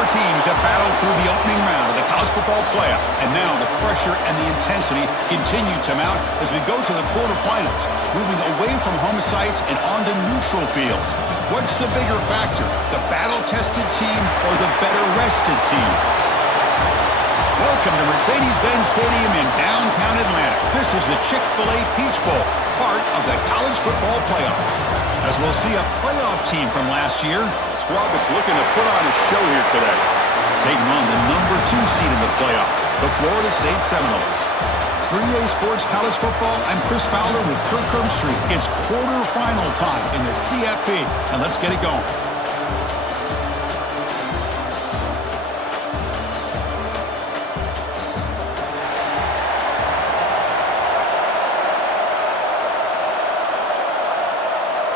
Four teams have battled through the opening round of the college football playoff, and now the pressure and the intensity continue to mount as we go to the quarterfinals, moving away from home sites and onto neutral fields. What's the bigger factor, the battle-tested team or the better-rested team? Welcome to Mercedes-Benz Stadium in downtown Atlanta. This is the Chick-fil-A Peach Bowl, part of the college football playoff. As we'll see a playoff team from last year, a squad that's looking to put on a show here today. Taking on the number 2 seed in the playoff, the Florida State Seminoles. For EA Sports College Football, I'm Chris Fowler with Kirk Herbstreit. It's quarterfinal time in the CFB, and let's get it going.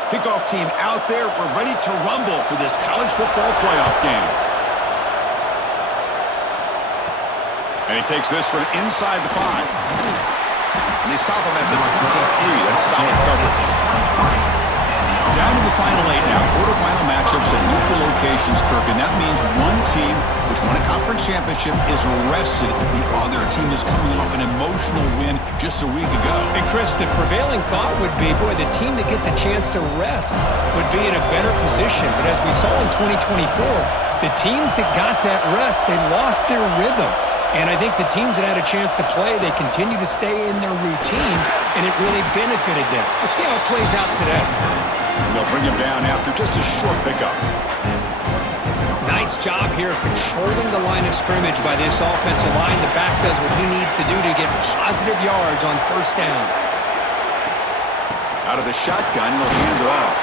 Kickoff team out there. We're ready to rumble for this college football playoff game. And he takes this from inside the 5. And they stop him at the 23. That's solid coverage. Down to the final 8 now. Quarterfinal matchups at neutral locations, Kirk. And that means one team, which won a conference championship, is rested. The other team is coming off an emotional win just a week ago. And Chris, the prevailing thought would be, boy, the team that gets a chance to rest would be in a better position. But as we saw in 2024, the teams that got that rest, they lost their rhythm. And I think the teams that had a chance to play, they continue to stay in their routine, and it really benefited them. Let's see how it plays out today. They'll bring him down after just a short pickup. Nice job here of controlling the line of scrimmage by this offensive line. The back does what he needs to do to get positive yards on first down. Out of the shotgun, he'll hand it off.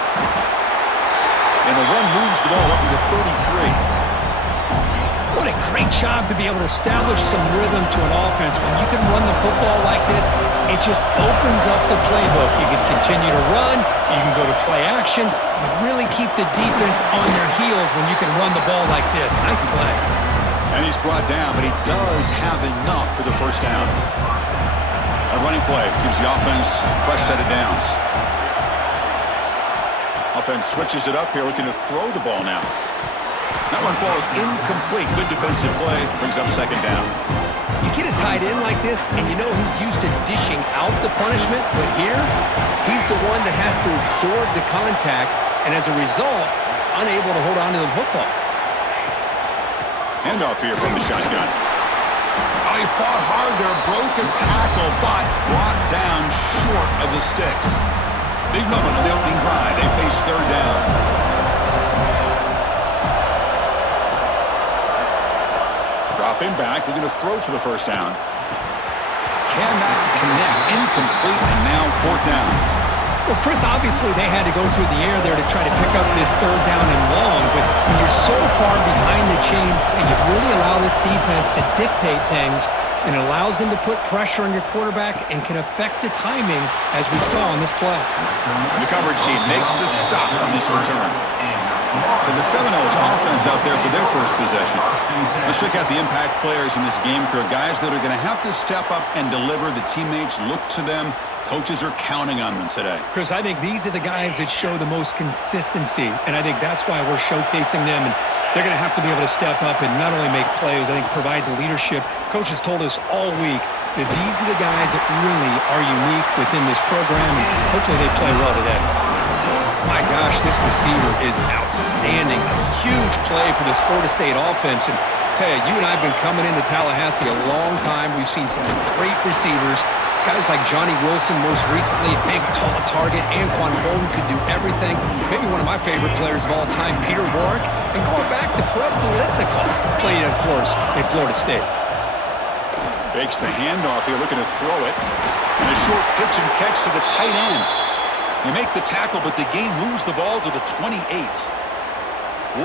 And the run moves the ball up to the 33. What a great job to be able to establish some rhythm to an offense. When you can run the football like this, it just opens up the playbook. You can continue to run. You can go to play action. You really keep the defense on their heels when you can run the ball like this. Nice play. And he's brought down, but he does have enough for the first down. A running play gives the offense a fresh set of downs. Offense switches it up here, looking to throw the ball now. That one falls incomplete. Good defensive play. Brings up second down. You get a tight end like this, and you know he's used to dishing out the punishment, but here, he's the one that has to absorb the contact, and as a result, he's unable to hold on to the football. Handoff here from the shotgun. Oh, he fought hard there. Broke a tackle, but brought down short of the sticks. Big moment on the opening drive. They face third down. Dropping back, looking to throw for the first down. Cannot connect, incomplete, and now fourth down. Well, Chris, obviously they had to go through the air there to try to pick up this third down and long, but when you're so far behind the chains and you really allow this defense to dictate things, and it allows them to put pressure on your quarterback and can affect the timing, as we saw on this play. The coverage team makes the stop on this return. So the Seminoles offense out there for their first possession. Let's check out the impact players in this game, crew. Guys that are going to have to step up and deliver. The teammates look to them. Coaches are counting on them today. Chris, I think these are the guys that show the most consistency, and I think that's why we're showcasing them. And they're going to have to be able to step up and not only make plays, I think provide the leadership. Coaches told us all week that these are the guys that really are unique within this program, and hopefully they play well today. My gosh, this receiver is outstanding. A huge play for this Florida State offense. And tell you, you and I have been coming into Tallahassee a long time. We've seen some great receivers. Guys like Johnny Wilson, most recently, big, tall target. Anquan Bolden could do everything. Maybe one of my favorite players of all time, Peter Warwick. And going back to Fred Biletnikoff, played, of course, in Florida State. Fakes the handoff here, looking to throw it. And a short pitch and catch to the tight end. They make the tackle, but the game moves the ball to the 28.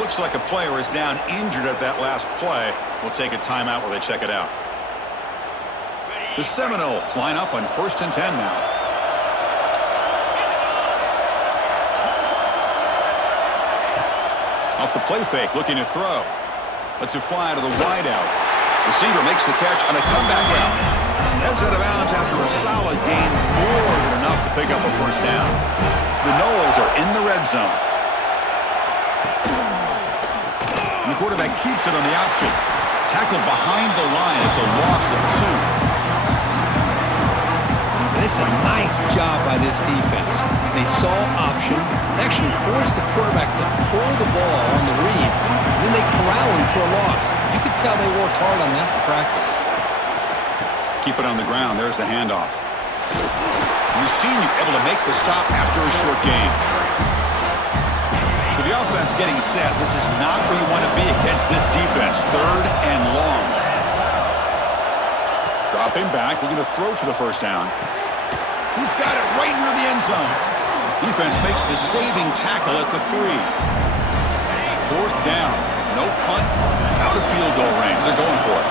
Looks like a player is down injured at that last play. We'll take a timeout while they check it out. The Seminoles line up on 1st and 10 now. Off the play fake, looking to throw. Lets it fly to the wideout. Receiver makes the catch on a comeback route. Heads out of bounds after a solid gain, more than enough to pick up a first down. The Noles are in the red zone. And the quarterback keeps it on the option. Tackled behind the line. It's a loss of 2. It's a nice job by this defense. They saw option, actually forced the quarterback to pull the ball on the read, and then they corral him for a loss. You could tell they worked hard on that in practice. Keep it on the ground. There's the handoff. We've seen you able to make the stop after a short gain. So the offense getting set. This is not where you want to be against this defense. 3rd and long. Dropping back, looking to throw for the first down. He's got it right near the end zone. Defense makes the saving tackle at the 3. 4th down. No punt. Out of field goal range. They're going for it.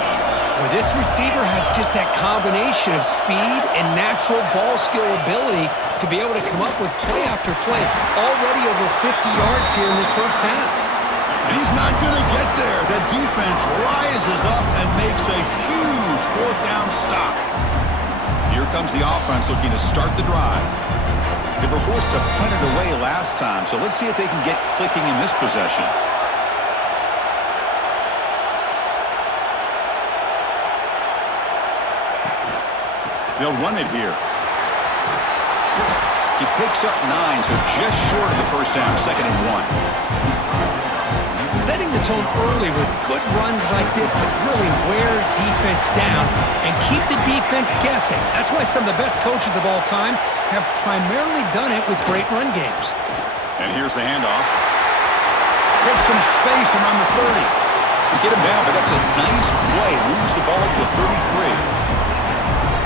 Well, this receiver has just that combination of speed and natural ball skill ability to be able to come up with play after play. Already over 50 yards here in this first half. He's not going to get there. The defense rises up and makes a huge 4th down stop. Here comes the offense looking to start the drive. They were forced to punt it away last time, so let's see if they can get clicking in this possession. They'll run it here. He picks up 9, so just short of the first down, 2nd and 1. Setting the tone early with good runs like this can really wear defense down and keep the defense guessing. That's why some of the best coaches of all time have primarily done it with great run games. And here's the handoff. There's some space around the 30. They get him down, but that's a nice play. Moves the ball to the 33.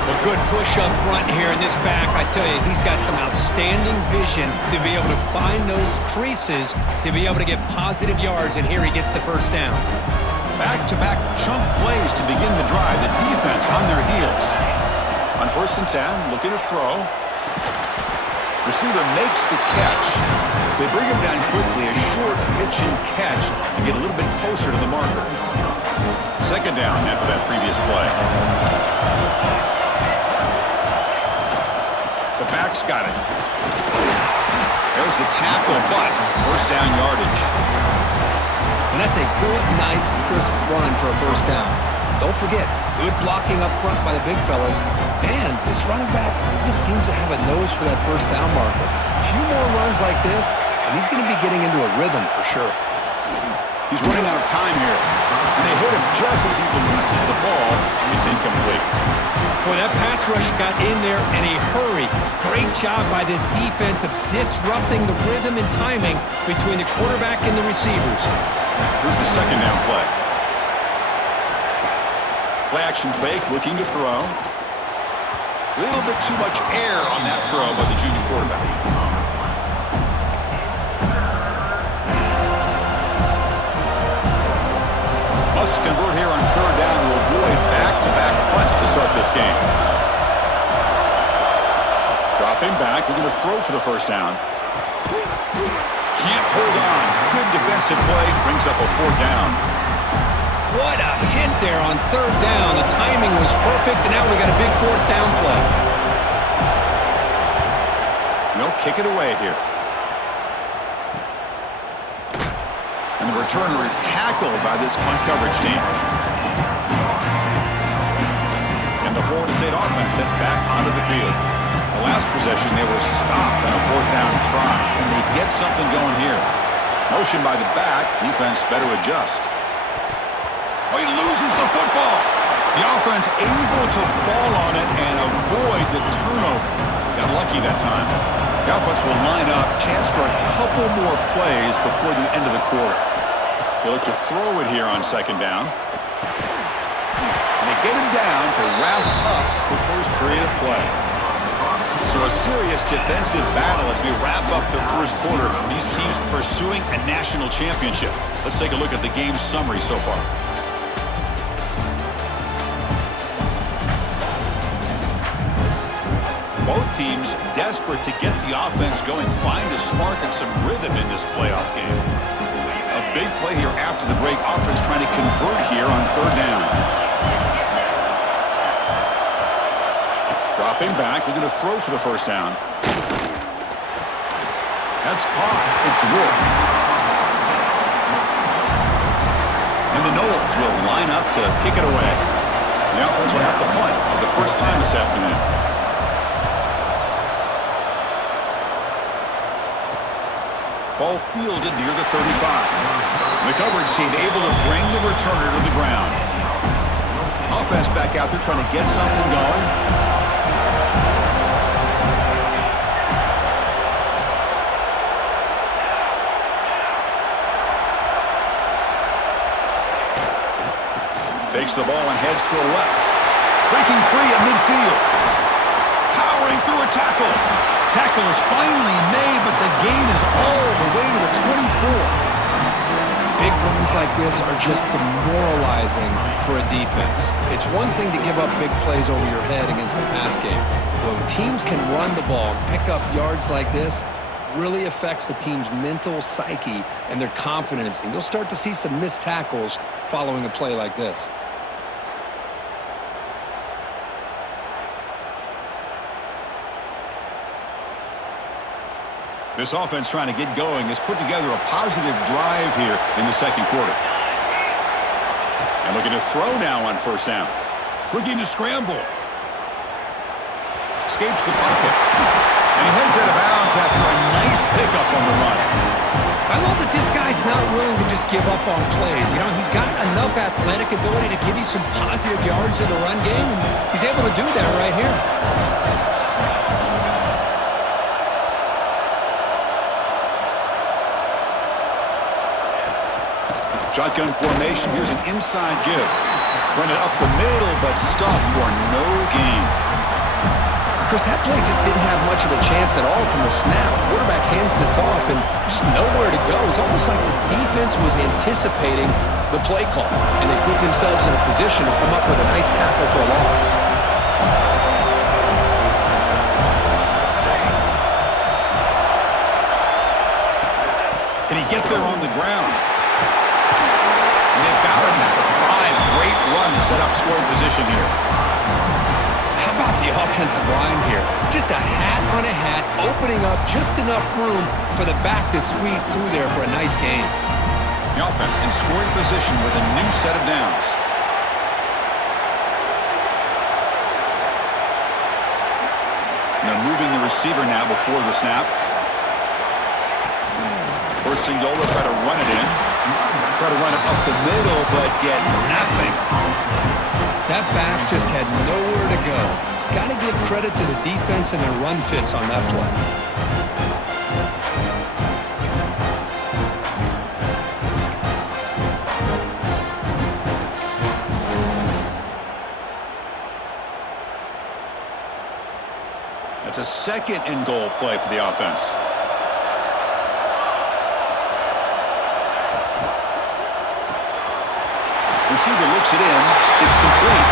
A good push up front here in this back. I tell you, he's got some outstanding vision to be able to find those creases, to be able to get positive yards, and here he gets the first down. Back-to-back chunk plays to begin the drive. The defense on their heels. On 1st and 10, looking to throw. Receiver makes the catch. They bring him down quickly, a short pitch and catch to get a little bit closer to the marker. 2nd down after that previous play. The back's got it. There's the tackle, but 1st down yardage. And that's a good, nice, crisp run for a 1st down. Don't forget, good blocking up front by the big fellas. And this running back just seems to have a nose for that 1st down marker. A few more runs like this, and he's going to be getting into a rhythm for sure. He's running out of time here. And they hit him just as he releases the ball. It's incomplete. Boy, that pass rush got in there in a hurry. Great job by this defense of disrupting the rhythm and timing between the quarterback and the receivers. Here's the 2nd down play. Play action fake, looking to throw. A little bit too much air on that throw by the junior quarterback. Must convert here on 3rd down to avoid back-to-back punts to start this game. Dropping back, looking to throw for the 1st down. Can't hold on. Good defensive play, brings up a 4th down. What a hit there on 3rd down. The timing was perfect, and now we got a big 4th down play. They'll kick it away here. And the returner is tackled by this punt coverage team. And the Florida State offense heads back onto the field. The last possession, they were stopped on a 4th down try. Can they get something going here? Motion by the back. Defense better adjust. Oh, he loses the football. The offense able to fall on it and avoid the turnover. Got lucky that time. The offense will line up. Chance for a couple more plays before the end of the quarter. They look to throw it here on 2nd down. And they get him down to wrap up the first period of play. So a serious defensive battle as we wrap up the first quarter. These teams pursuing a national championship. Let's take a look at the game's summary so far. Both teams desperate to get the offense going, find a spark and some rhythm in this playoff game. A big play here after the break. Offense trying to convert here on 3rd down. Dropping back, looking to throw for the 1st down. That's caught. It's Wolf. And the Noles will line up to kick it away. The offense will have to punt for the first time this afternoon. Ball fielded near the 35. The coverage team able to bring the returner to the ground. Offense back out there trying to get something going. Takes the ball and heads to the left. Breaking free at midfield. Powering through a tackle. Tackle is finally made, but the gain is all the way to the 24. Big runs like this are just demoralizing for a defense. It's one thing to give up big plays over your head against the pass game. When teams can run the ball, pick up yards like this, really affects the team's mental psyche and their confidence. And you'll start to see some missed tackles following a play like this. This offense trying to get going has put together a positive drive here in the second quarter. And looking to throw now on first down. Looking to scramble. Escapes the pocket. And he heads out of bounds after a nice pickup on the run. I love that this guy's not willing to just give up on plays. You know, he's got enough athletic ability to give you some positive yards in the run game, and he's able to do that right here. Shotgun formation. Here's an inside give. Run it up the middle, but stuffed for no gain. Chris, that play just didn't have much of a chance at all from the snap. Quarterback hands this off and just nowhere to go. It's almost like the defense was anticipating the play call, and they put themselves in a position to come up with a nice tackle for a loss. Can he get there on the ground? And they've got him at the 5. Great run to set up scoring position here. How about the offensive line here? Just a hat on a hat, opening up just enough room for the back to squeeze through there for a nice gain. The offense in scoring position with a new set of downs. They're moving the receiver now before the snap. First and goal, they'll try to run it in. Try to run it up the middle, but get nothing. That back just had nowhere to go. Got to give credit to the defense and their run fits on that play. That's a second and goal play for the offense. Receiver looks it in. It's complete.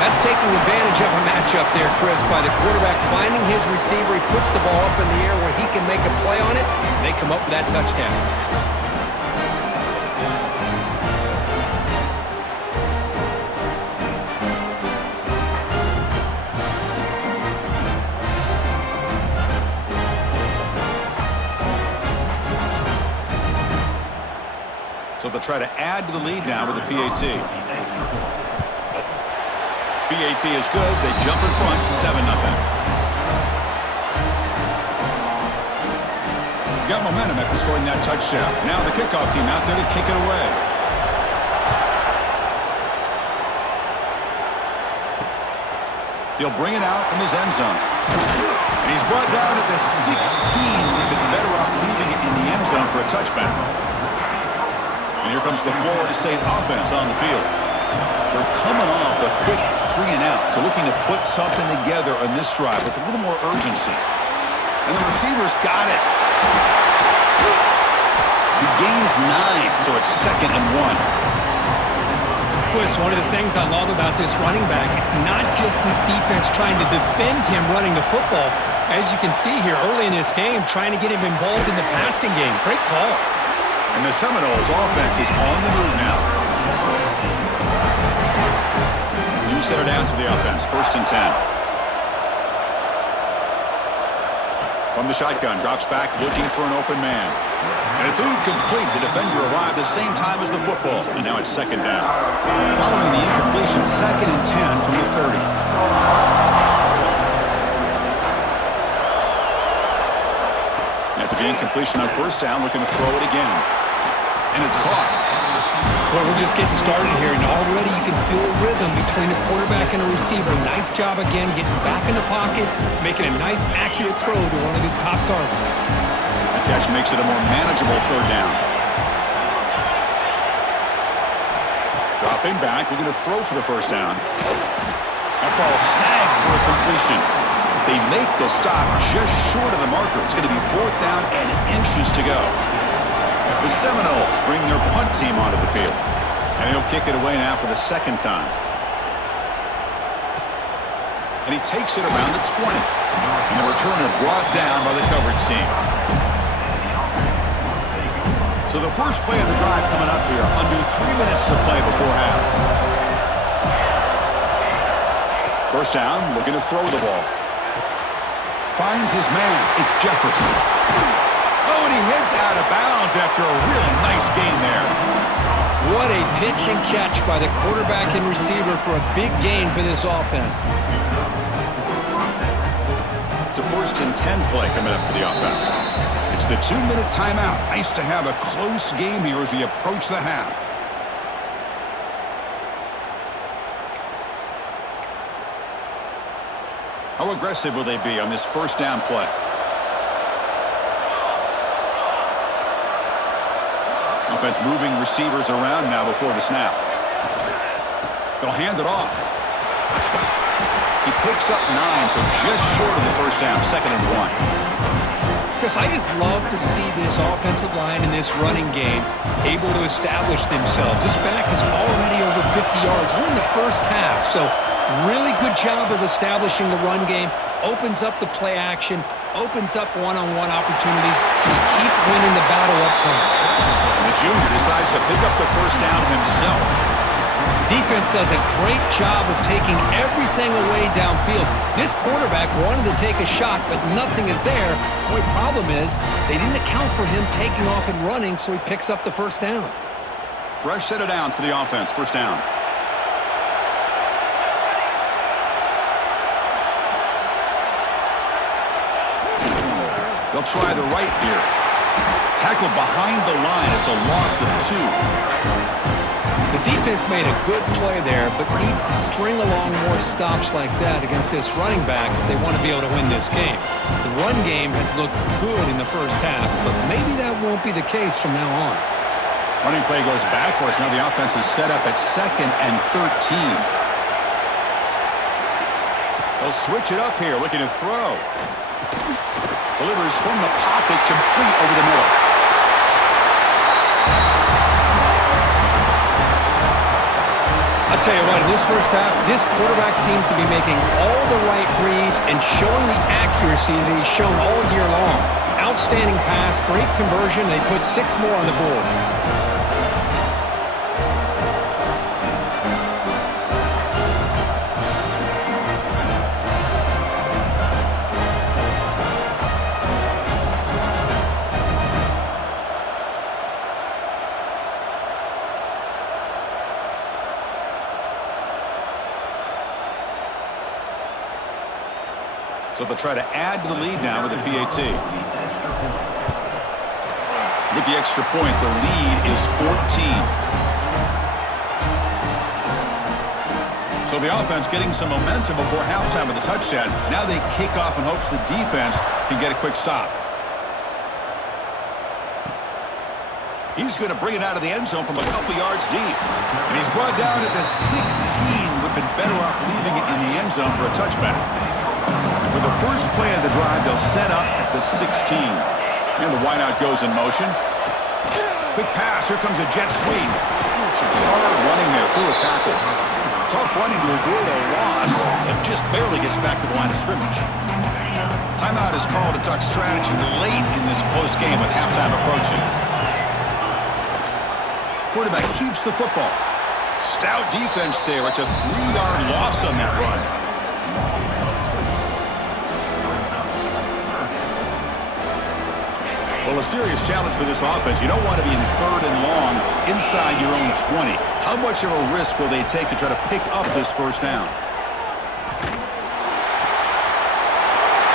That's taking advantage of a matchup there, Chris, by the quarterback finding his receiver. He puts the ball up in the air where he can make a play on it, and they come up with that touchdown. So they'll try to add to the lead now with a PAT. PAT is good. They jump in front, 7-0. Got momentum after scoring that touchdown. Now the kickoff team out there to kick it away. He'll bring it out from his end zone. And he's brought down at the 16. They've been better off leaving it in the end zone for a touchback. And here comes the Florida State offense on the field. They're coming off a quick 3-and-out, so looking to put something together on this drive with a little more urgency. And the receivers got it. He gains 9, so it's 2nd and 1. Chris, one of the things I love about this running back, it's not just this defense trying to defend him running the football. As you can see here early in this game, trying to get him involved in the passing game. Great call. And the Seminoles offense is on the move now. New set of downs for the offense. 1st and 10. From the shotgun, drops back looking for an open man. And it's incomplete. The defender arrived the same time as the football, and now it's second down. Following the incompletion, 2nd and 10 from the 30. After the incompletion on first down, looking to throw it again. And it's caught. Well, we're just getting started here, and already you can feel a rhythm between a quarterback and a receiver. Nice job again getting back in the pocket, making a nice, accurate throw to one of his top targets. The catch makes it a more manageable third down. Dropping back, looking to throw for the first down. That ball snagged for a completion. They make the stop just short of the marker. It's going to be 4th down and inches to go. The Seminoles bring their punt team onto the field. And he'll kick it away now for the second time. And he takes it around the 20. And the returner brought down by the coverage team. So the first play of the drive coming up here. Under 3 minutes to play before half. First down, looking to throw the ball. Finds his man. It's Jefferson. Oh, and he heads out of bounds after a really nice gain there. What a pitch and catch by the quarterback and receiver for a big gain for this offense. It's a 1st and 10 play coming up for the offense. It's the 2-minute timeout. Nice to have a close game here as we approach the half. How aggressive will they be on this first down play? Offense moving receivers around now before the snap. They'll hand it off. He picks up 9, so just short of the first down, 2nd and 1. Because I just love to see this offensive line in this running game able to establish themselves. This back is already over 50 yards. We're in the first half, so really good job of establishing the run game. Opens up the play action, opens up one-on-one opportunities. Just keep winning the battle up front. And the junior decides to pick up the first down himself. Defense does a great job of taking everything away downfield. This quarterback wanted to take a shot, but nothing is there. The only problem is they didn't account for him taking off and running, so he picks up the first down. Fresh set of downs for the offense. First down. They'll try the right here. Tackled behind the line. It's a loss of 2. The defense made a good play there, but needs to string along more stops like that against this running back if they want to be able to win this game. The run game has looked good in the first half, but maybe that won't be the case from now on. Running play goes backwards. Now the offense is set up at 2nd and 13. They'll switch it up here, looking to throw. Delivers from the pocket, complete over the middle. I'll tell you what, in this first half, this quarterback seems to be making all the right reads and showing the accuracy that he's shown all year long. Outstanding pass, great conversion. They put 6 more on the board. So they'll try to add to the lead now with a PAT. With the extra point, the lead is 14. So the offense getting some momentum before halftime with a touchdown. Now they kick off in hopes the defense can get a quick stop. He's going to bring it out of the end zone from a couple yards deep. And he's brought down at the 16. Would have been better off leaving it in the end zone for a touchback. And for the first play of the drive, they'll set up at the 16. And the wideout goes in motion. Quick pass. Here comes a jet sweep. Some hard running there through a tackle. Tough running to avoid a loss and just barely gets back to the line of scrimmage. Timeout is called to talk strategy late in this close game with halftime approaching. Quarterback keeps the football. Stout defense there. It's a 3-yard loss on that run. Well, a serious challenge for this offense. You don't want to be in 3rd and long inside your own 20. How much of a risk will they take to try to pick up this first down?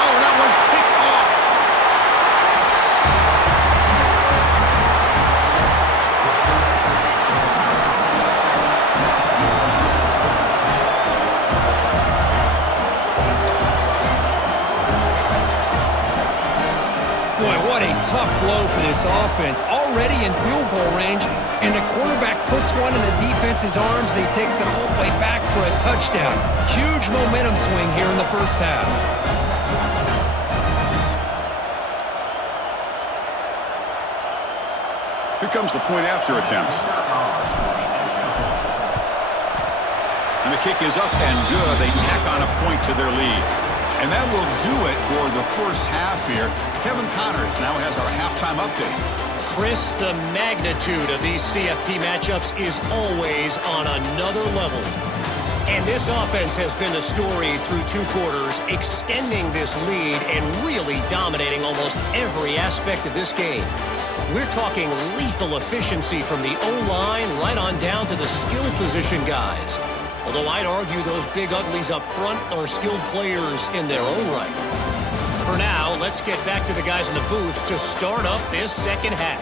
Oh, that one's picked off. Boy, what a tough blow for this offense. Already in field goal range, and the quarterback puts one in the defense's arms, and he takes it all the way back for a touchdown. Huge momentum swing here in the first half. Here comes the point after attempt. And the kick is up and good. They tack on a point to their lead. And that will do it for the first half here. Kevin Connors now has our halftime update. Chris, the magnitude of these CFP matchups is always on another level. And this offense has been the story through 2 quarters, extending this lead and really dominating almost every aspect of this game. We're talking lethal efficiency from the O-line right on down to the skill position guys. Although I'd argue those big uglies up front are skilled players in their own right. For now, let's get back to the guys in the booth to start up this second half.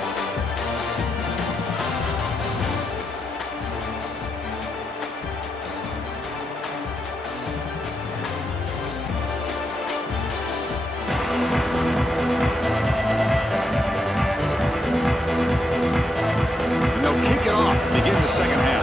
And they'll kick it off to begin the second half.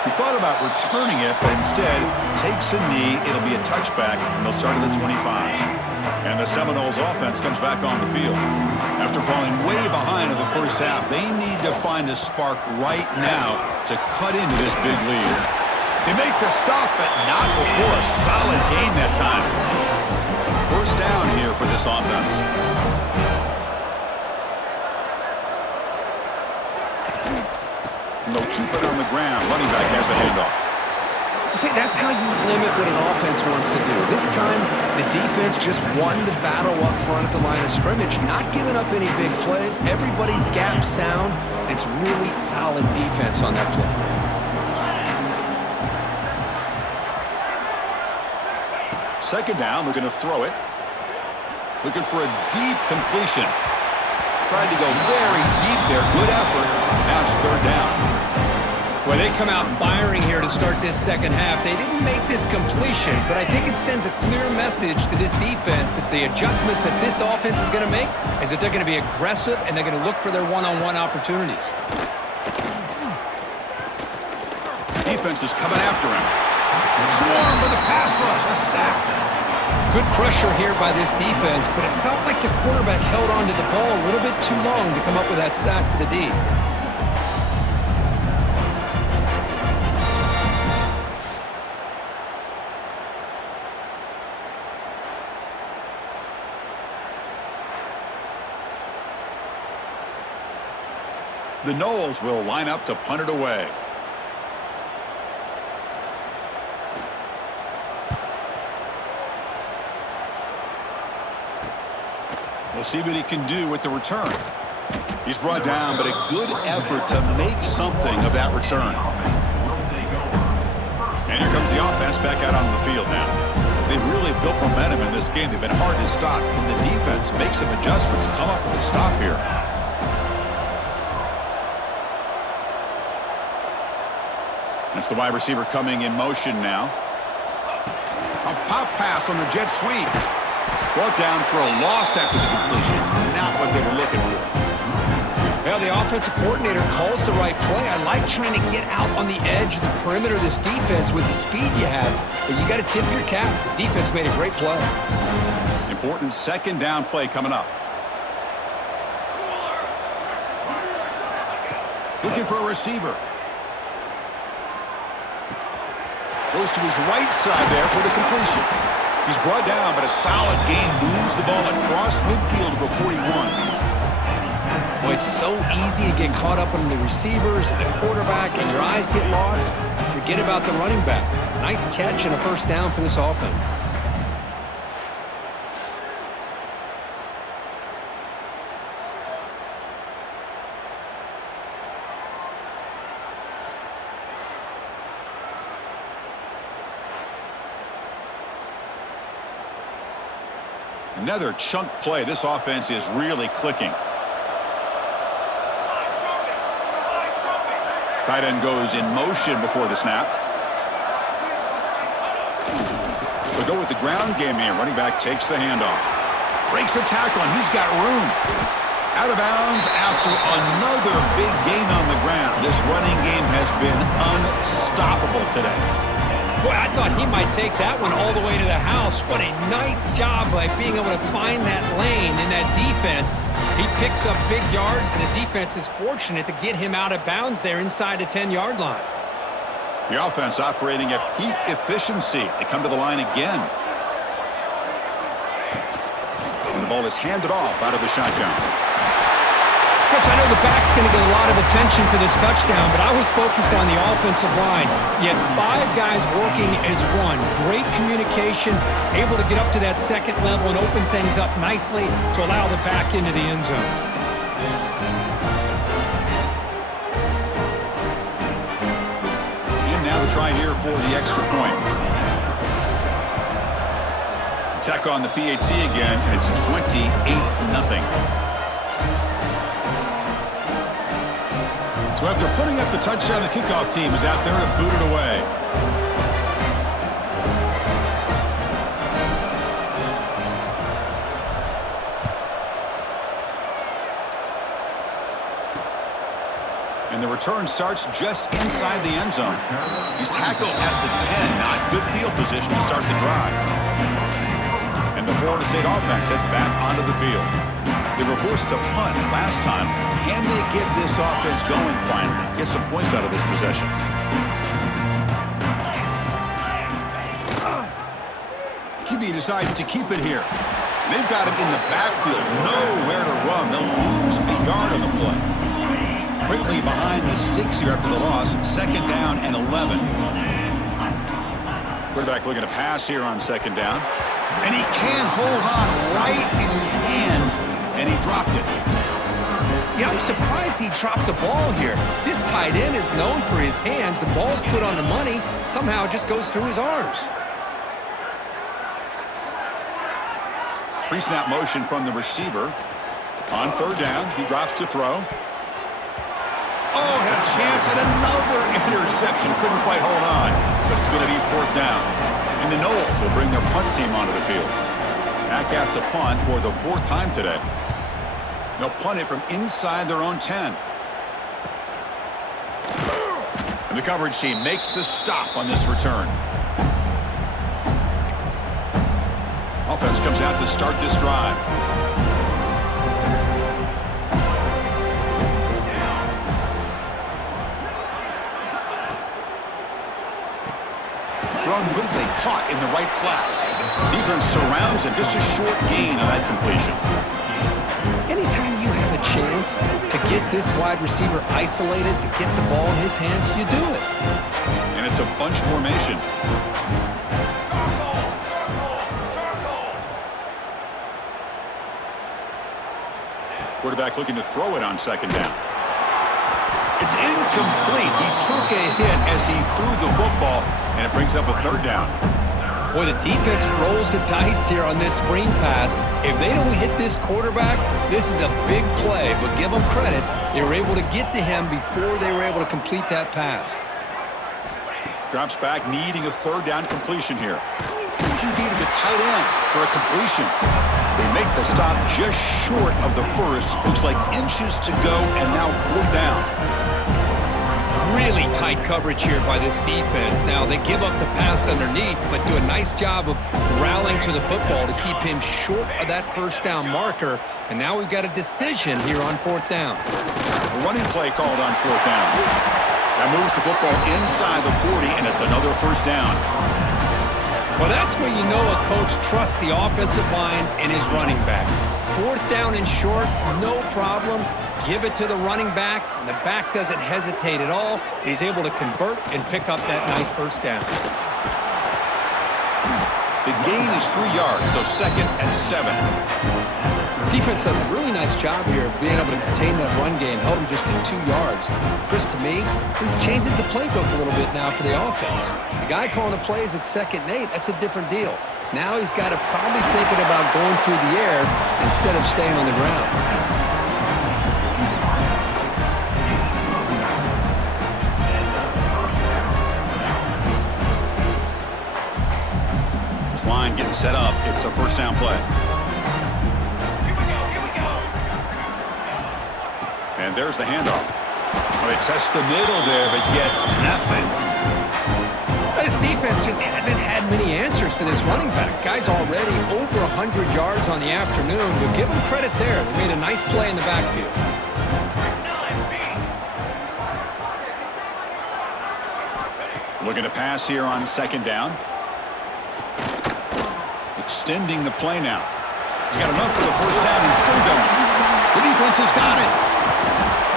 He thought about returning it, but instead takes a knee. It'll be a touchback, and they'll start at the 25. And the Seminoles offense comes back on the field. After falling way behind in the first half, they need to find a spark right now to cut into this big lead. They make the stop, but not before a solid gain that time. First down here for this offense. And they'll keep it on the ground. Running back has the handoff. See, that's how you limit what an offense wants to do. This time, the defense just won the battle up front at the line of scrimmage, not giving up any big plays. Everybody's gap sound. It's really solid defense on that play. Second down, we're going to throw it. Looking for a deep completion. Tried to go very deep there. Good effort. Now it's third down. Well, they come out firing here to start this second half. They didn't make this completion, but I think it sends a clear message to this defense that the adjustments that this offense is going to make is that they're going to be aggressive and they're going to look for their one-on-one opportunities. Defense is coming after him. Swarm with a pass rush. A sack. Good pressure here by this defense, but it felt like the quarterback held on to the ball a little bit too long to come up with that sack for the D. The Noles will line up to punt it away. We'll see what he can do with the return. He's brought down, but a good effort to make something of that return. And here comes the offense back out onto the field now. They've really built momentum in this game. They've been hard to stop. Can the defense make some adjustments, come up with a stop here? That's the wide receiver coming in motion now. A pop pass on the jet sweep. Brought down for a loss after the completion. Not what they were looking for. Well, the offensive coordinator calls the right play. I like trying to get out on the edge of the perimeter of this defense with the speed you have, but you got to tip your cap. The defense made a great play. Important second down play coming up. Looking for a receiver. Goes to his right side there for the completion. He's brought down, but a solid gain moves the ball across midfield to the 41. Well, know, it's so easy to get caught up in the receivers and the quarterback, and your eyes get lost. You forget about the running back. Nice catch and a first down for this offense. Another chunk play. This offense is really clicking. Tight end goes in motion before the snap. They'll go with the ground game here. Running back takes the handoff. Breaks a tackle, and he's got room. Out of bounds after another big gain on the ground. This running game has been unstoppable today. Boy, I thought he might take that one all the way to the house. What a nice job by being able to find that lane in that defense. He picks up big yards, and the defense is fortunate to get him out of bounds there inside the 10-yard line. The offense operating at peak efficiency. They come to the line again. And the ball is handed off out of the shotgun. Of course, I know the back's going to get a lot of attention for this touchdown, but I was focused on the offensive line. You had 5 guys working as one. Great communication, able to get up to that second level and open things up nicely to allow the back into the end zone. And now the try here for the extra point. Attack on the PAT again, and it's 28-0. So after putting up the touchdown, the kickoff team is out there to boot it away. And the return starts just inside the end zone. He's tackled at the 10. Not good field position to start the drive. And the Florida State offense heads back onto the field. They were forced to punt last time. Can they get this offense going finally? Get some points out of this possession. QB decides to keep it here. They've got him in the backfield. Nowhere to run. They'll lose a yard on the play. Quickly behind the sticks here after the loss. 2nd down and 11. Quarterback looking to pass here on 2nd down. And he can hold on right in his hands. And he dropped it. Yeah, I'm surprised he dropped the ball here. This tight end is known for his hands. The ball's put on the money. Somehow it just goes through his arms. Pre-snap motion from the receiver. On 3rd down, he drops to throw. Oh, had a chance at another interception. Couldn't quite hold on. But it's going to be 4th down. And the Noles will bring their punt team onto the field. Back out to punt for the 4th time today. They'll punt it from inside their own 10. And the coverage team makes the stop on this return. Offense comes out to start this drive. Thrown quickly, caught in the right flat. Defense surrounds him. Just a short gain on that completion. Anytime you have a chance to get this wide receiver isolated, to get the ball in his hands, you do it. And it's a bunch formation. Quarterback looking to throw it on 2nd down. It's incomplete. He took a hit as he threw the football, and it brings up a 3rd down. Boy, the defense rolls the dice here on this screen pass. If they don't hit this quarterback, this is a big play. But give them credit. They were able to get to him before they were able to complete that pass. Drops back, needing a 3rd down completion here. QB to the tight end for a completion. They make the stop just short of the first. Looks like inches to go, and now 4th down. Really tight coverage here by this defense. Now, they give up the pass underneath, but do a nice job of rallying to the football to keep him short of that 1st down marker. And now we've got a decision here on 4th down. A running play called on 4th down. That moves the football inside the 40, and it's another 1st down. Well, that's where you know a coach trusts the offensive line and his running back. 4th down and short, no problem. Give it to the running back, and the back doesn't hesitate at all. He's able to convert and pick up that nice 1st down. The gain is 3 yards, so 2nd and 7. Defense does a really nice job here of being able to contain that run game, held him just at 2 yards. Chris, to me, this changes the playbook a little bit now for the offense. The guy calling the plays at 2nd and 8, that's a different deal. Now he's got to probably thinking about going through the air instead of staying on the ground. This line getting set up. It's a 1st down play. And there's the handoff. Well, they test the middle there, but get nothing. This defense just hasn't had many answers for this running back. Guy's already over 100 yards on the afternoon, but give him credit there. They made a nice play in the backfield. Looking to pass here on 2nd down. Extending the play now. He's got enough for the 1st down and still going. The defense has got it.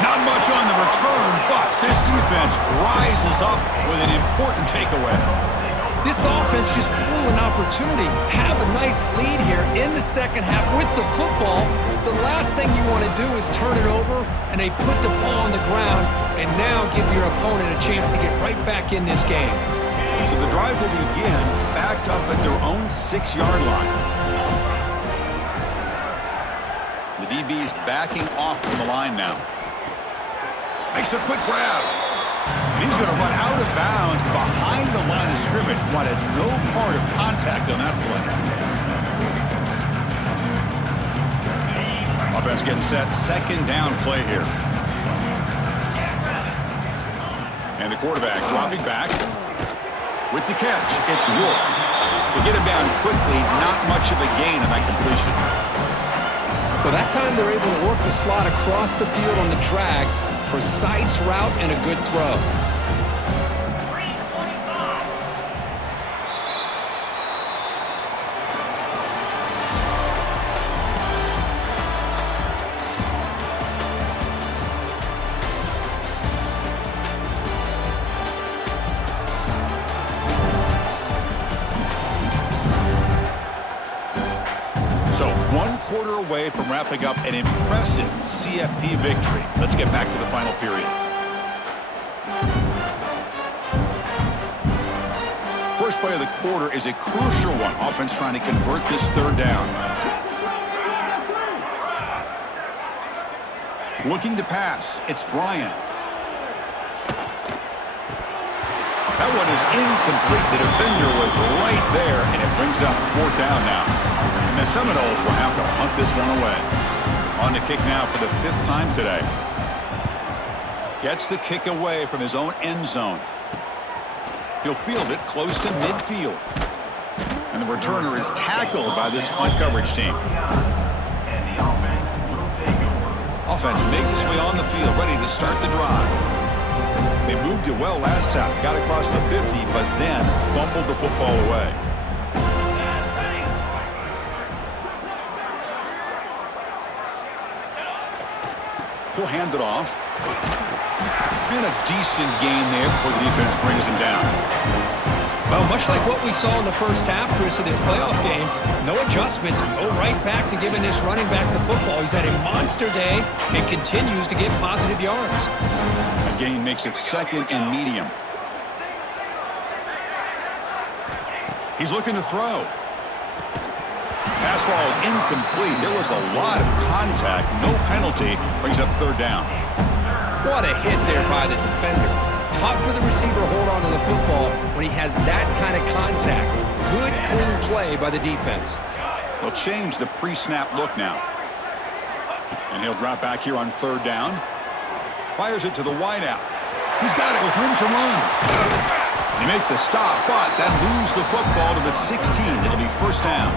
Not much on the return, but this defense rises up with an important takeaway. This offense just blew an opportunity. Have a nice lead here in the 2nd half with the football. The last thing you want to do is turn it over, and they put the ball on the ground and now give your opponent a chance to get right back in this game. So the drive will begin backed up at their own 6-yard line. The DB is backing off from the line now. Makes a quick grab. And he's going to run out of bounds behind the line of scrimmage. Wanted no part of contact on that play. Offense getting set. 2nd down play here. And the quarterback dropping back. With the catch, it's Wolf. To get him down quickly, not much of a gain on that completion. Well, that time they're able to work the slot across the field on the drag. Precise route and a good throw. So 1 quarter away from wrapping up an impressive CFP victory. Let's get back to the final period. First play of the quarter is a crucial one. Offense trying to convert this 3rd down. Looking to pass. It's Bryant. That one is incomplete. The defender was right there, and it brings up 4th down now. And the Seminoles will have to punt this one away. On the kick now for the 5th time today. Gets the kick away from his own end zone. He'll field it close to midfield. And the returner is tackled by this punt coverage team. Offense makes its way on the field, ready to start the drive. They moved it well last time, got across the 50, but then fumbled the football away. He'll hand it off. And a decent gain there before the defense brings him down. Well, much like what we saw in the 1st half, Chris, of this playoff game, no adjustments. Go right back to giving this running back the football. He's had a monster day and continues to get positive yards. A gain makes it 2nd and medium. He's looking to throw. Pass ball is incomplete. There was a lot of contact. No penalty. Brings up 3rd down. What a hit there by the defender. Tough for the receiver to hold on to the football when he has that kind of contact. Good, clean play by the defense. They'll change the pre-snap look now. And he'll drop back here on 3rd down. Fires it to the wideout. He's got it with room to run. They make the stop, but then lose the football to the 16. It'll be 1st down.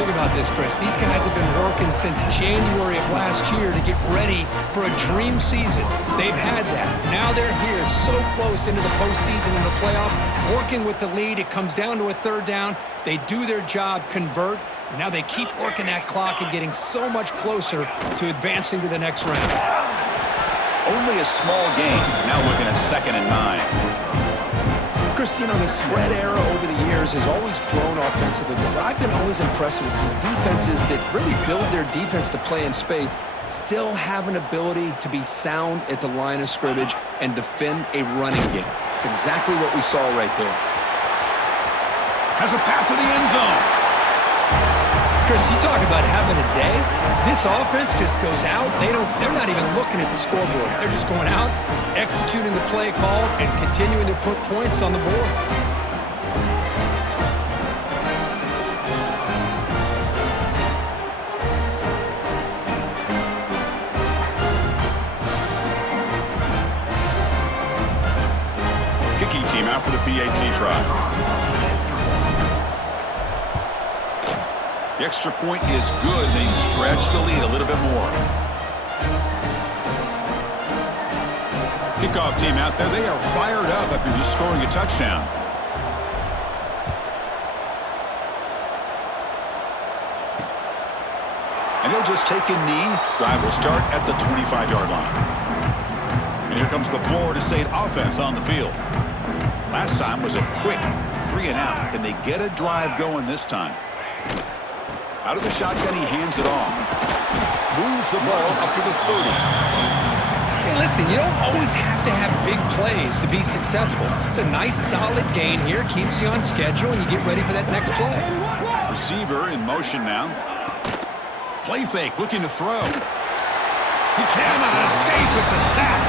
Think about this, Chris. These guys have been working since January of last year to get ready for a dream season. They've had that. Now they're here so close into the postseason and the playoff, working with the lead. It comes down to a third down. They do their job, convert. And now they keep working that clock and getting so much closer to advancing to the next round. Only a small gain. Now looking at 2nd and 9. Chris, you know, the spread era over the years has always grown offensively, but what I've been always impressed with defenses that really build their defense to play in space still have an ability to be sound at the line of scrimmage and defend a running game. It's exactly what we saw right there. Has a path to the end zone. Chris, you talk about having a day. This offense just goes out. They're not even looking at the scoreboard. They're just going out, executing the play call, and continuing to put points on the board. Kicking team out for the PAT try. The extra point is good. They stretch the lead a little bit more. Kickoff team out there. They are fired up after just scoring a touchdown. And he'll just take a knee. Drive will start at the 25-yard line. And here comes the Florida State offense on the field. Last time was a quick 3-and-out. Can they get a drive going this time? Out of the shotgun, he hands it off. Moves the ball up to the 30. Hey, listen, you don't always have to have big plays to be successful. It's a nice, solid gain here. Keeps you on schedule, and you get ready for that next play. Receiver in motion now. Play fake, looking to throw. He cannot escape. It's a sack.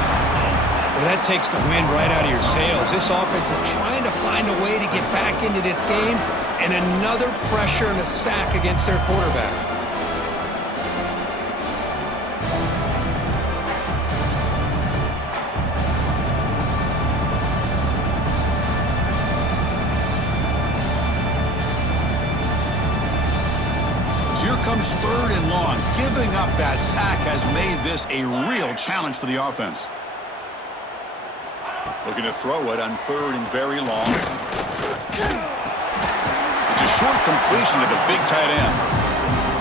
Well, that takes the wind right out of your sails. This offense is trying to find a way to get back into this game, and another pressure and a sack against their quarterback. So here comes 3rd and long. Giving up that sack has made this a real challenge for the offense. Looking to throw it on 3rd and very long. It's a short completion to the big tight end.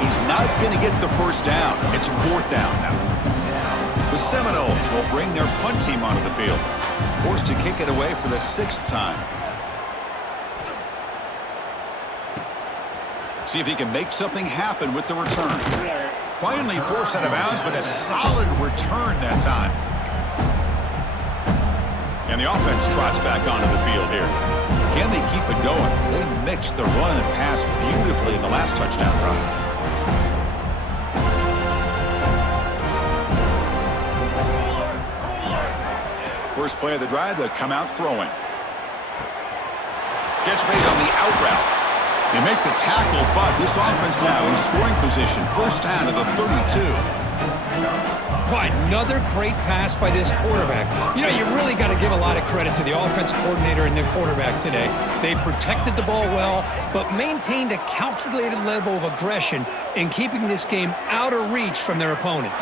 He's not going to get the first down. It's 4th down now. The Seminoles will bring their punt team onto the field. Forced to kick it away for the 6th time. See if he can make something happen with the return. Finally forced out of bounds, but a solid return that time. And the offense trots back onto the field here. Can they keep it going? They mixed the run and pass beautifully in the last touchdown drive. First play of the drive, they'll come out throwing. Catch made on the out route. They make the tackle, but this offense now in scoring position. First down to the 32. Boy, another great pass by this quarterback. You know, you really got to give a lot of credit to the offensive coordinator and the quarterback today. They protected the ball well, but maintained a calculated level of aggression in keeping this game out of reach from their opponent.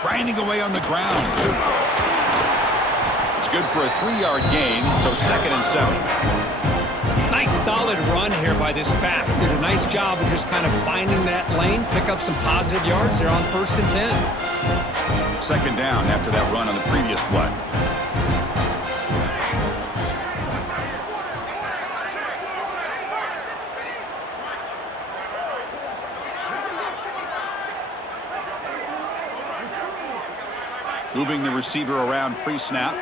Grinding away on the ground. It's good for a 3-yard gain, so 2nd and 7. Nice solid run here by this back. Did a nice job of just kind of finding that lane, pick up some positive yards. They're on 1st and 10. 2nd down after that run on the previous play. Moving the receiver around pre-snap.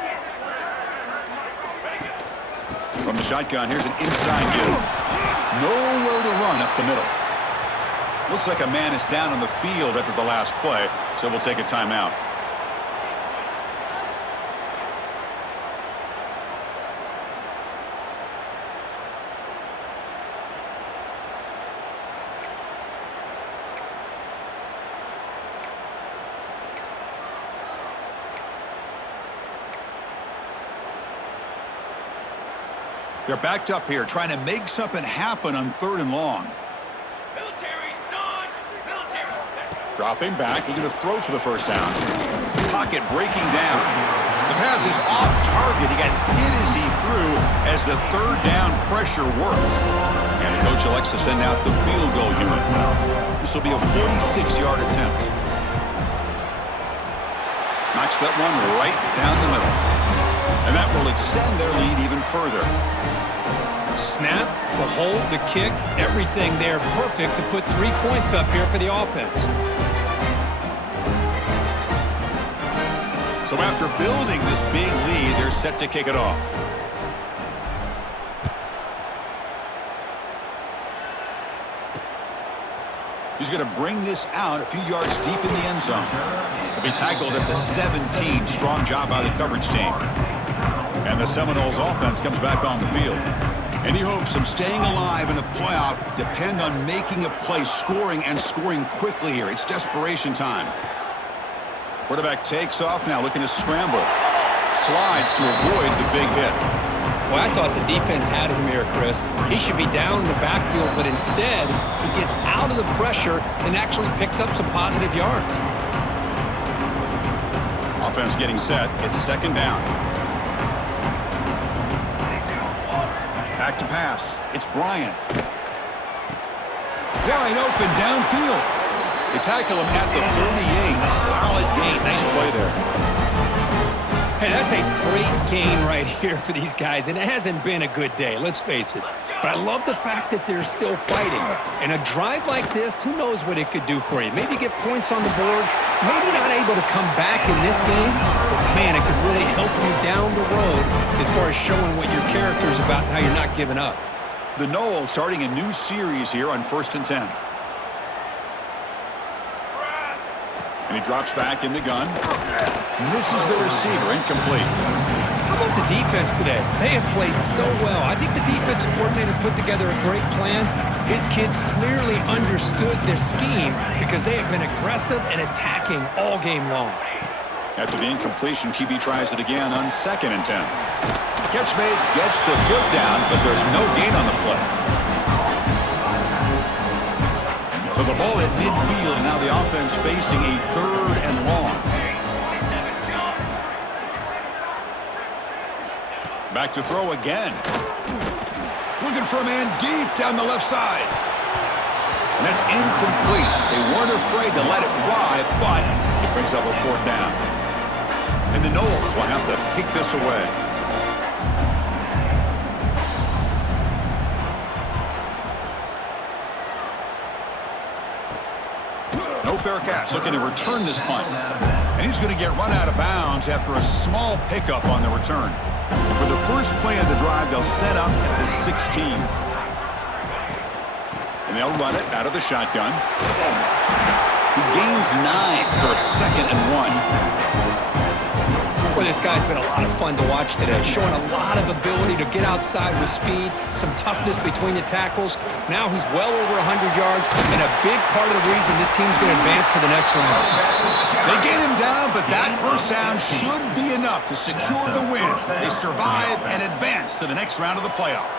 From the shotgun, here's an inside give. Nowhere to run up the middle. Looks like a man is down on the field after the last play, so we'll take a timeout. They're backed up here, trying to make something happen on 3rd and long. Dropping back, looking to throw for the first down. Pocket breaking down. The pass is off target. He got hit as he threw as the 3rd down pressure worked. And the coach elects to send out the field goal unit. This will be a 46-yard attempt. Knocks that one right down the middle. And that will extend their lead even further. Snap, the hold, the kick, everything there perfect to put 3 points up here for the offense. So after building this big lead, they're set to kick it off. He's going to bring this out a few yards deep in the end zone. He'll be tackled at the 17. Strong job by the coverage team. And the Seminoles offense comes back on the field. Any hopes of staying alive in the playoff depend on making a play, scoring, and scoring quickly here. It's desperation time. Quarterback takes off now, looking to scramble. Slides to avoid the big hit. Well, I thought the defense had him here, Chris. He should be down in the backfield, but instead, he gets out of the pressure and actually picks up some positive yards. Offense getting set. It's 2nd down. Back to pass. It's Bryant. Wide open downfield. They tackle him at the 38. A solid gain. Nice play there. Hey, that's a great gain right here for these guys, and it hasn't been a good day, let's face it. But I love the fact that they're still fighting. And a drive like this, who knows what it could do for you. Maybe get points on the board, maybe not able to come back in this game, but man, it could really help you down the road as far as showing what your character is about and how you're not giving up. The Noles starting a new series here on 1st and 10. And he drops back in the gun. Misses the receiver, incomplete. How about the defense today? They have played so well. I think the defensive coordinator put together a great plan. His kids clearly understood their scheme because they have been aggressive and attacking all game long. After the incompletion, QB tries it again on 2nd and 10. Catch made, gets the foot down, but there's no gain on the play. So the ball at midfield, and now the offense facing a 3rd and long. Back to throw again. Looking for a man deep down the left side. And that's incomplete. They weren't afraid to let it fly, but it brings up a 4th down. And the Noles will have to kick this away. No fair catch, looking to return this punt. And he's going to get run out of bounds after a small pickup on the return. And for the first play of the drive, they'll set up at the 16. And they'll run it out of the shotgun. He gains 9, so it's 2nd and 1. Boy, this guy's been a lot of fun to watch today, showing a lot of ability to get outside with speed, some toughness between the tackles. Now he's well over 100 yards, and a big part of the reason this team's going to advance to the next round. They get him down, but that first down should be enough to secure the win. They survive and advance to the next round of the playoff.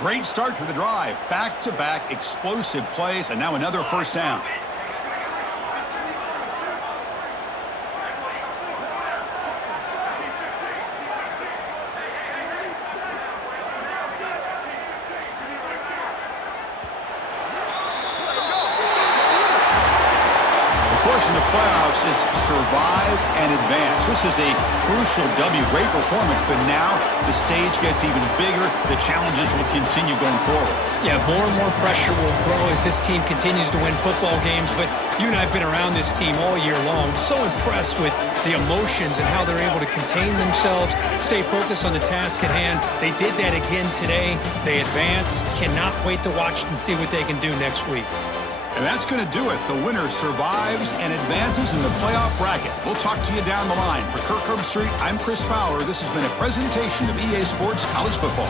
Great start to the drive. Back-to-back explosive plays, and now another first down. In the playoffs is survive and advance. This is a crucial W. Great performance, but now the stage gets even bigger. The challenges will continue going forward. Yeah, more and more pressure will grow as this team continues to win football games, but you and I have been around this team all year long. So impressed with the emotions and how they're able to contain themselves, stay focused on the task at hand. They did that again today. They advance. Cannot wait to watch and see what they can do next week. And that's going to do it. The winner survives and advances in the playoff bracket. We'll talk to you down the line. For Kirk Herbstreit, I'm Chris Fowler. This has been a presentation of EA Sports College Football.